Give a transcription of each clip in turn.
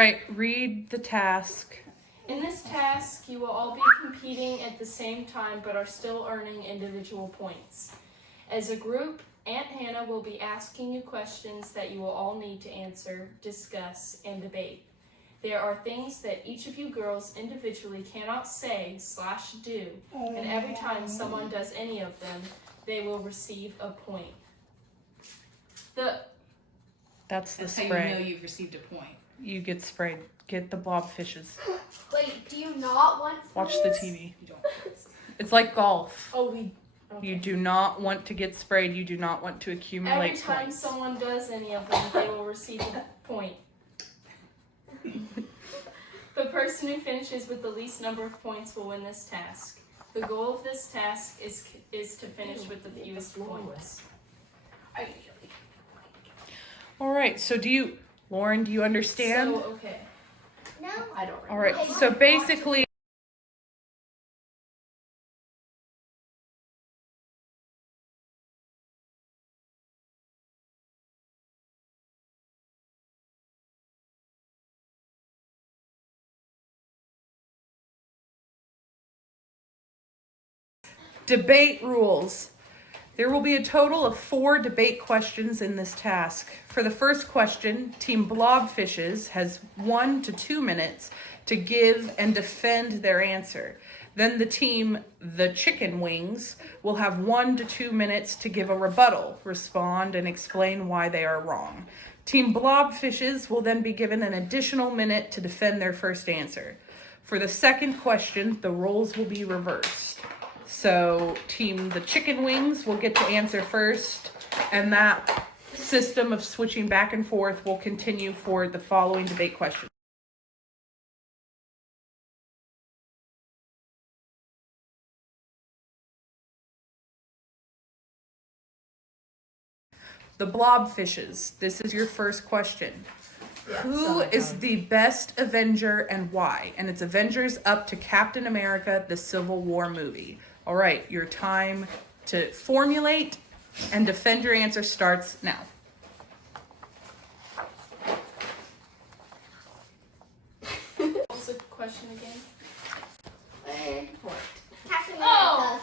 right, read the task. In this task, you will all be competing at the same time but are still earning individual points. As a group, Aunt Hannah will be asking you questions that you will all need to answer, discuss, and debate. There are things that each of you girls individually cannot say/do, and every time someone does any of them, they will receive a point. That's the That's spray. how you know you've received a point. You get sprayed. Get the blobfishes. Wait, do you not want Watch the TV. You don't. It's like golf. Okay. You do not want to get sprayed. You do not want to accumulate Every time points. someone does any of them, they will receive a point. The person who finishes with the least number of points will win this task. The goal of this task is to finish with the fewest points. All right. So Lauren, do you understand? So, okay. No. I don't All right. So basically, debate rules. There will be a total of 4 debate questions in this task. For the first question, Team Blobfishes has 1 to 2 minutes to give and defend their answer. Then the team The Chicken Wings will have 1 to 2 minutes to give a rebuttal, respond, and explain why they are wrong. Team Blobfishes will then be given an additional minute to defend their first answer. For the second question, the roles will be reversed. So Team The Chicken Wings will get to answer first, and that system of switching back and forth will continue for the following debate question. The Blobfishes, this is your first question. Who is the best Avenger and why? And it's Avengers up to Captain America, the Civil War movie. All right, your time to formulate and defend your answer starts now. What was the question again? Captain America. Oh!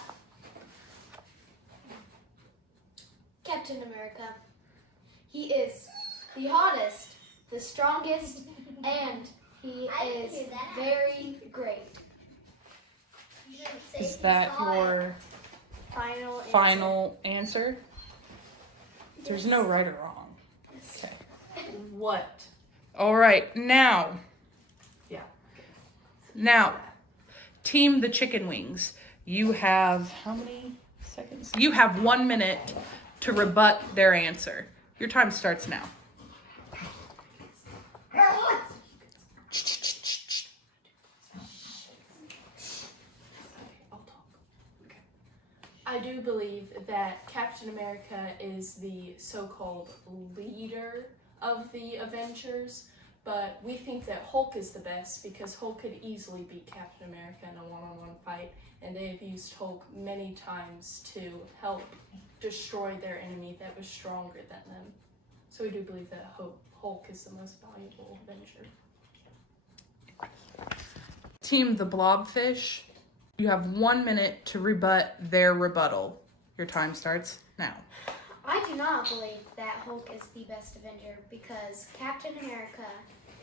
Captain America. He is the hottest, the strongest, and he is very great. Is that your final answer? There's no right or wrong. Okay. What? All right, now. Yeah. Now, Team The Chicken Wings, you have how many seconds? You have 1 minute to rebut their answer. Your time starts now. I do believe that Captain America is the so-called leader of the Avengers, but we think that Hulk is the best because Hulk could easily beat Captain America in a one-on-one fight, and they have used Hulk many times to help destroy their enemy that was stronger than them. So we do believe that Hulk is the most valuable Avenger. Team The Blobfish, you have 1 minute to rebut their rebuttal. Your time starts now. I do not believe that Hulk is the best Avenger because Captain America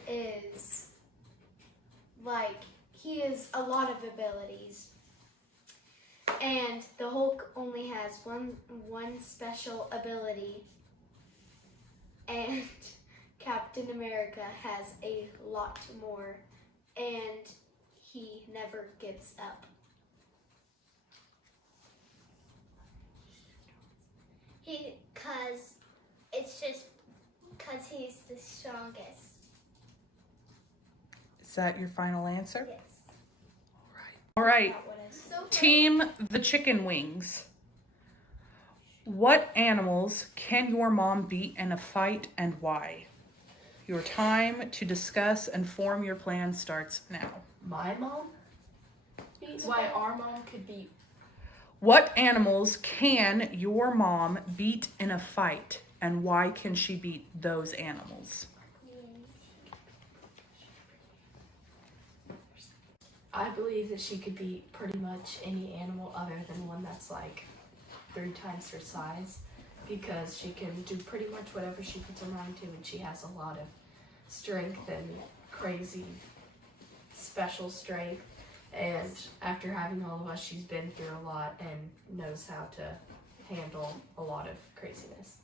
is he has a lot of abilities. And the Hulk only has one special ability. And Captain America has a lot more. And he never gives up. Because he's the strongest. Is that your final answer? Yes. All right. That what is- Team The Chicken Wings. What animals can your mom beat in a fight and why? Your time to discuss and form your plan starts now. My mom? Why our mom could beat? What animals can your mom beat in a fight and why can she beat those animals? I believe that she could be pretty much any animal other than one that's like 3 times her size, because she can do pretty much whatever she puts her mind to, and she has a lot of strength and crazy special strength. And after having all of us, she's been through a lot and knows how to handle a lot of craziness.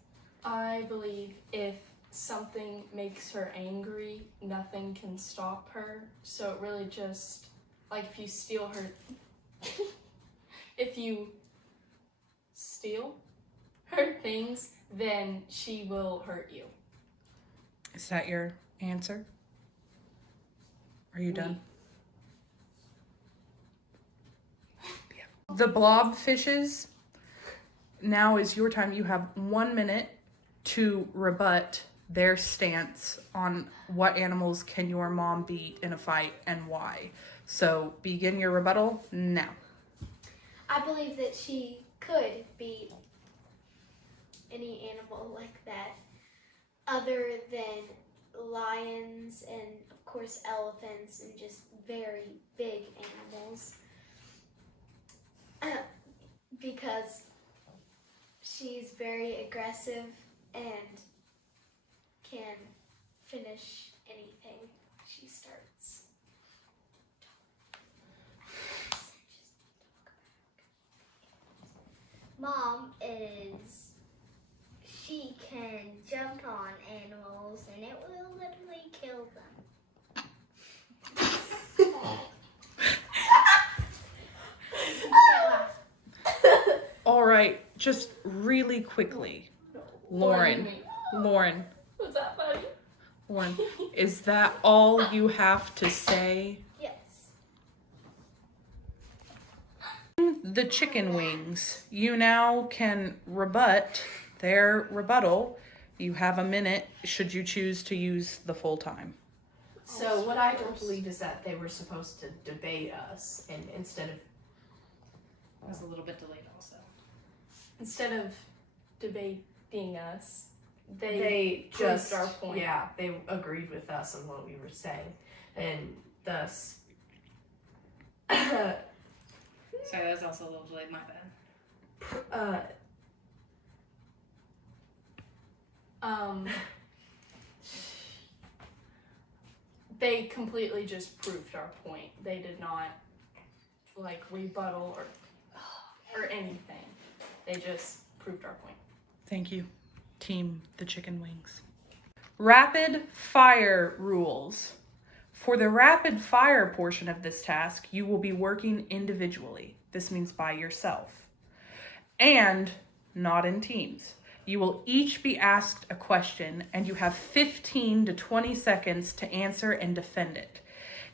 I believe if something makes her angry, nothing can stop her. So it really just, like, if you steal her things, then she will hurt you. Is that your answer? Are you done? Yeah. The blobfishes, now is your time. You have 1 minute to rebut their stance on what animals can your mom beat in a fight and why. So begin your rebuttal now. I believe that she could beat any animal like that, other than lions and, of course, elephants and just very big animals. Because she's very aggressive and can finish anything she starts. Mom she can jump on animals and it will literally kill them. You can't laugh. All right, just really quickly. Lauren, Was that funny? Lauren, is that all you have to say? Yes. The chicken wings. You now can rebut their rebuttal. You have a minute should you choose to use the full time. So what I don't believe is that they were supposed to debate us, and instead of It was a little bit delayed also. debating us, They proved just our point. Yeah, they agreed with us on what we were saying, and thus Sorry, that was also a little delayed, my bad. They completely just proved our point. They did not like rebuttal or anything. They just proved our point. Thank you, team the chicken wings. Rapid fire rules. For the rapid fire portion of this task, you will be working individually. This means by yourself. And not in teams. You will each be asked a question and you have 15 to 20 seconds to answer and defend it.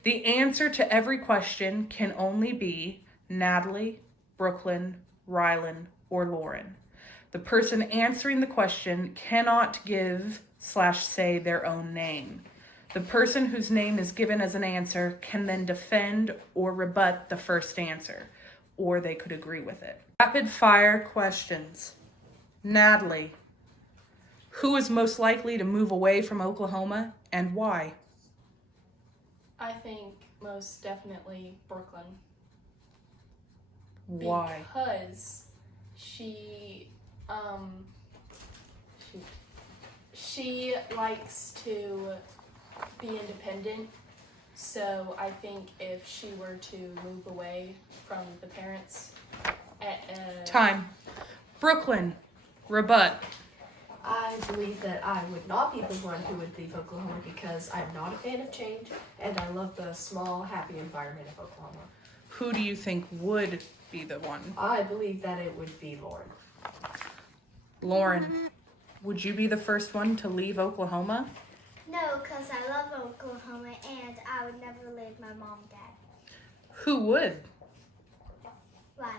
The answer to every question can only be Natalie, Brooklyn, Rylan, or Lauren. The person answering the question cannot give/say their own name. The person whose name is given as an answer can then defend or rebut the first answer, or they could agree with it. Rapid fire questions. Natalie, who is most likely to move away from Oklahoma and why? I think most definitely Brooklyn. Why? Because she likes to be independent. So I think if she were to move away from the parents Time. Brooklyn, rebut. I believe that I would not be the one who would leave Oklahoma because I'm not a fan of change, and I love the small, happy environment of Oklahoma. Who do you think would be the one? I believe that it would be Lauren. Lauren, would you be the first one to leave Oklahoma? No, because I love Oklahoma and I would never leave my mom and dad. Who would? Why?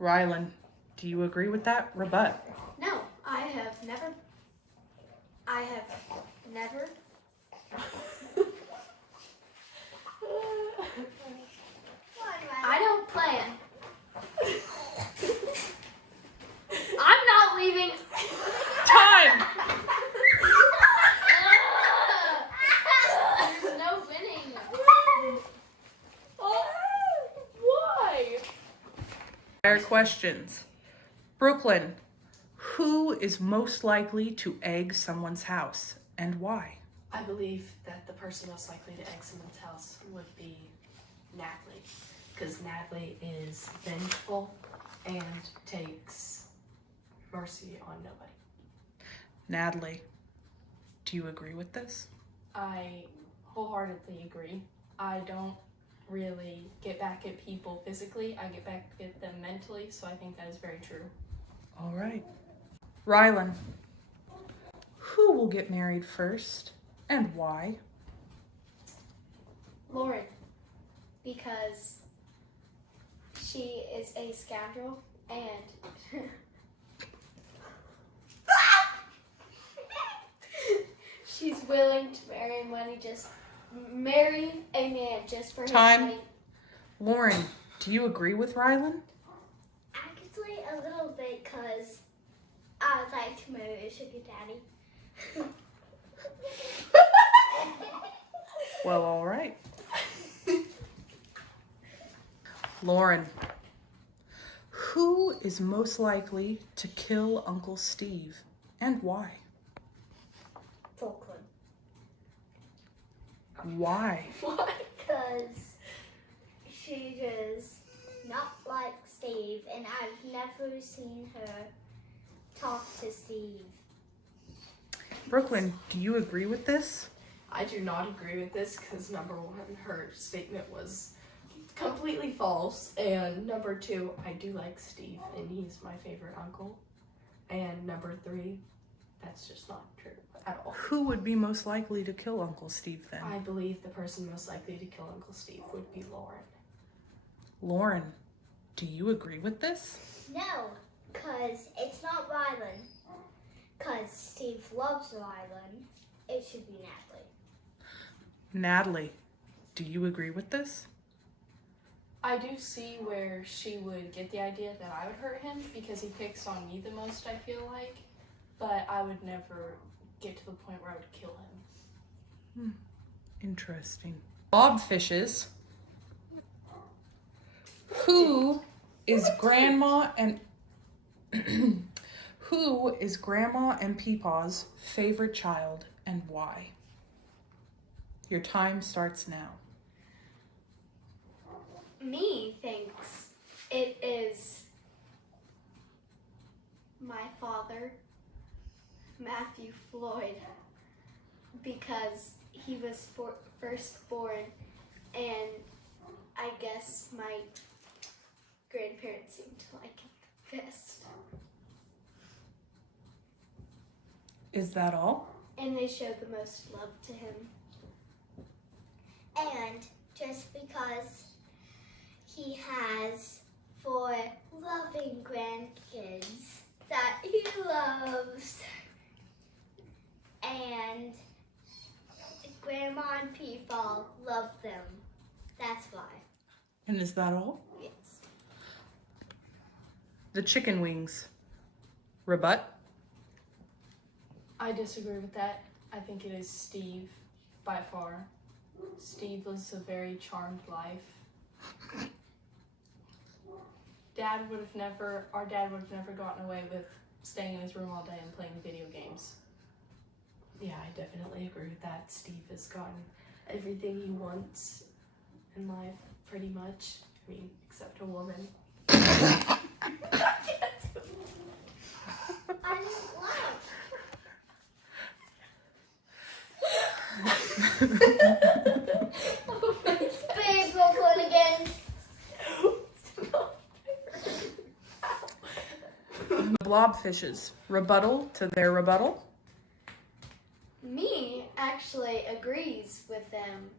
Rylan, do you agree with that? Rebut. No, I have never. I don't plan. I'm not leaving. Time! There's no winning. Our questions. Brooklyn, who is most likely to egg someone's house and why? I believe that the person most likely to egg someone's house would be Natalie, because Natalie is vengeful and takes mercy on nobody. Natalie, do you agree with this? I wholeheartedly agree. I don't really get back at people physically, I get back at them mentally, so I think that is very true. All right. Rylan, who will get married first and why? Lauren, because she is a scoundrel and she's willing to marry a man just for his Time. money. Lauren, do you agree with Rylan? Actually, a little bit, because I would like to marry a sugar daddy. Well, all right. Lauren, who is most likely to kill Uncle Steve and why? Falkland. Why? Why? Because she does not like Steve, and I've never seen her talk to Steve. Brooklyn, do you agree with this? I do not agree with this because number one, her statement was completely false, and number two, I do like Steve and he's my favorite uncle, and number three, that's just not true at all. Who would be most likely to kill Uncle Steve then? I believe the person most likely to kill Uncle Steve would be Lauren. Lauren, do you agree with this? No, because it's not Rylan. Because Steve loves Rylan. It should be Natalie. Natalie, do you agree with this? I do see where she would get the idea that I would hurt him because he picks on me the most, I feel like, but I would never get to the point where I would kill him. Interesting. Blobfishes. Who is Grandma and who is Grandma and Peepaw's favorite child and why? Your time starts now. Me thinks it is my father, Matthew Floyd, because he was first born, and I guess my grandparents seem to like him the best. Is that all? And they show the most love to him. And just because he has 4 loving grandkids that he loves, and Grandma and people love them. That's why. And is that all? Yes. The chicken wings. Rebut? I disagree with that. I think it is Steve by far. Steve lives a very charmed life. Our dad would have never gotten away with staying in his room all day and playing video games. Yeah, I definitely agree with that. Steve has gotten everything he wants in life, pretty much. I mean, except a woman. I didn't laugh. Babe, Brooklyn again. Blobfishes. Rebuttal to their rebuttal. Me actually agrees with them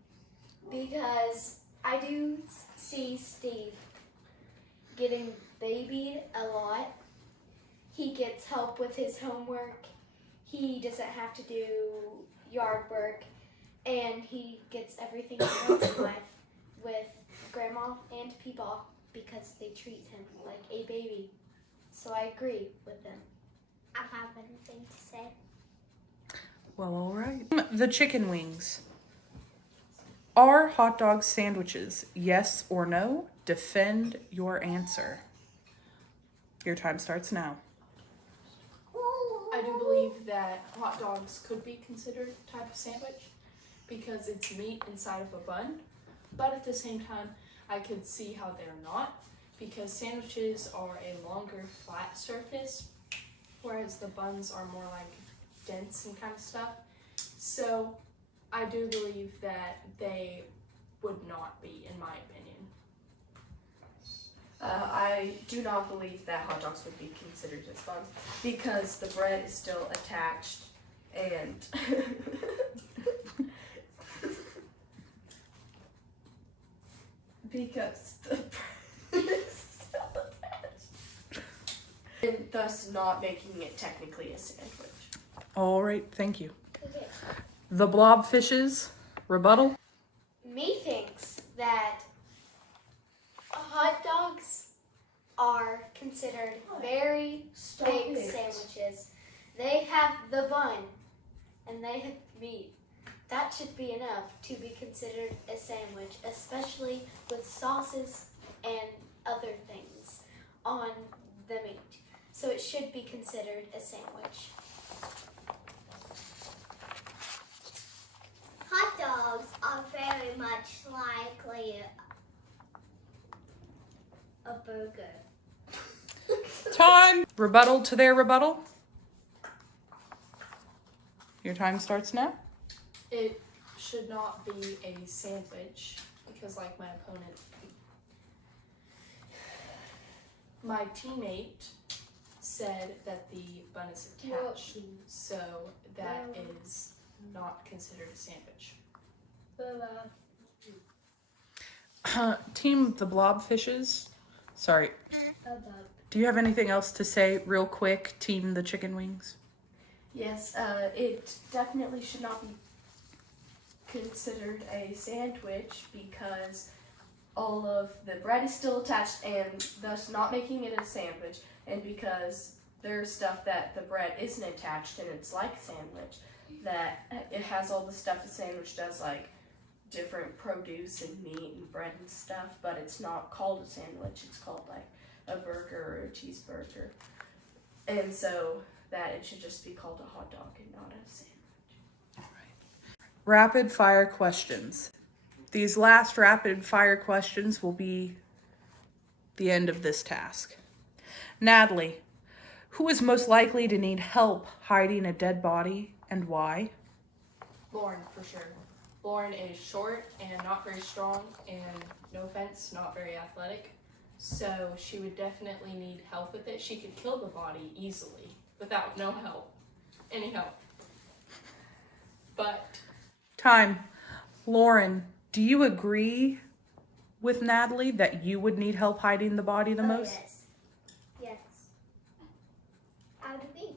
because I do see Steve getting babied a lot. He gets help with his homework. He doesn't have to do yard work, and he gets everything he wants in life with Grandma and Peepaw because they treat him like a baby. So I agree with them. I have anything to say. Well, all right. The chicken wings. Are hot dog sandwiches? Yes or no? Defend your answer. Your time starts now. I do believe that hot dogs could be considered a type of sandwich because it's meat inside of a bun, but at the same time, I could see how they're not because sandwiches are a longer flat surface, whereas the buns are more like dense and kind of stuff. So I do believe that they would not be, in my opinion. I do not believe that hot dogs would be considered as buns because the bread is still attached and because the bread is still attached and thus not making it technically a sandwich. All right, thank you. Okay. The blobfishes, rebuttal. Me thinks that hot dogs are considered very big sandwiches. They have the bun and they have meat. That should be enough to be considered a sandwich, especially with sauces and other things on the meat. So it should be considered a sandwich. Hot dogs are very much like a burger. Time. Rebuttal to their rebuttal. Your time starts now. It should not be a sandwich because, like my opponent, my teammate said that the bun is attached, so that is not considered a sandwich. Team the blobfishes. Sorry. Do you have anything else to say real quick, team the chicken wings? Yes, it definitely should not be considered a sandwich because all of the bread is still attached and thus not making it a sandwich, and because there's stuff that the bread isn't attached and it's like a sandwich, that it has all the stuff a sandwich does, like different produce and meat and bread and stuff, but it's not called a sandwich, it's called like a burger or a cheeseburger. And so that it should just be called a hot dog and not a sandwich. Rapid fire questions. These last rapid fire questions will be the end of this task. Natalie, who is most likely to need help hiding a dead body and why? Lauren, for sure. Lauren is short and not very strong, and no offense, not very athletic. So she would definitely need help with it. She could kill the body easily without no help, any help. But Time. Lauren, do you agree with Natalie that you would need help hiding the body the most? Yes. Yes. I would agree.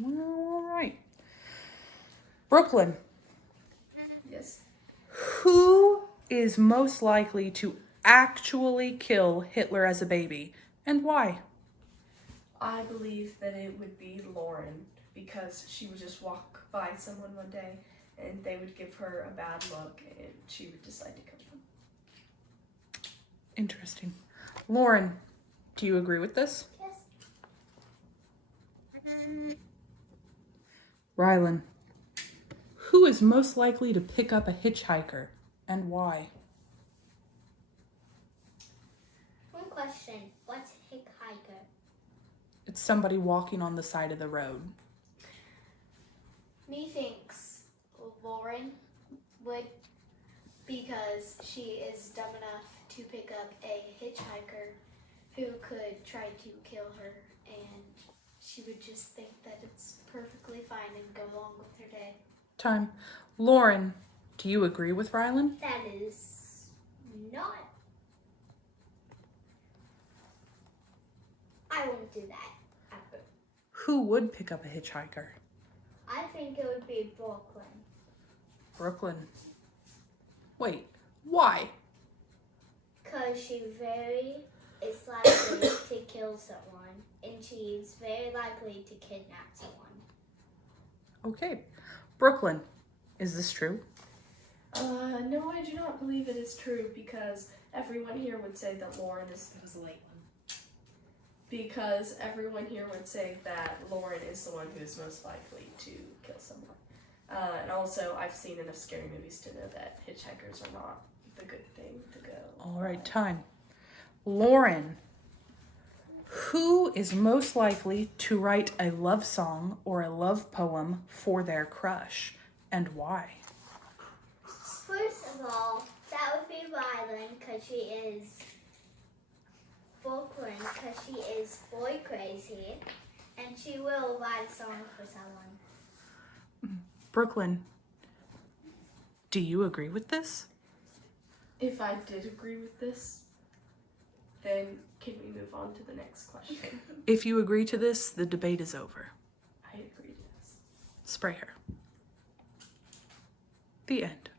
Well, all right. Brooklyn, Yes. who is most likely to actually kill Hitler as a baby and why? I believe that it would be Lauren because she would just walk by someone one day and they would give her a bad look and she would decide to kill them. Interesting. Lauren, do you agree with this? Yes. Rylan, who is most likely to pick up a hitchhiker and why? One question. What's a hitchhiker? It's somebody walking on the side of the road. Methinks Lauren would, because she is dumb enough to pick up a hitchhiker who could try to kill her, and she would just think that it's perfectly fine and go along with her day. Time. Lauren, do you agree with Rylan? That is not. I won't do that ever. Who would pick up a hitchhiker? I think it would be Brooklyn. Brooklyn. Wait, why? Because she is likely to kill someone, and she's very likely to kidnap someone. Okay. Brooklyn, is this true? No, I do not believe it is true because everyone here would say that Lauren is. It was a late one. Because everyone here would say that Lauren is the one who's most likely to kill someone. And also, I've seen enough scary movies to know that hitchhikers are not the good thing to go. All right, time. Lauren, who is most likely to write a love song or a love poem for their crush, and why? First of all, that would be Rylan because she is Brooklyn because she is boy crazy, and she will write a song for someone. Brooklyn, do you agree with this? If I did agree with this, then can we move on to the next question? If you agree to this, the debate is over. I agree to this. Spray her. The end.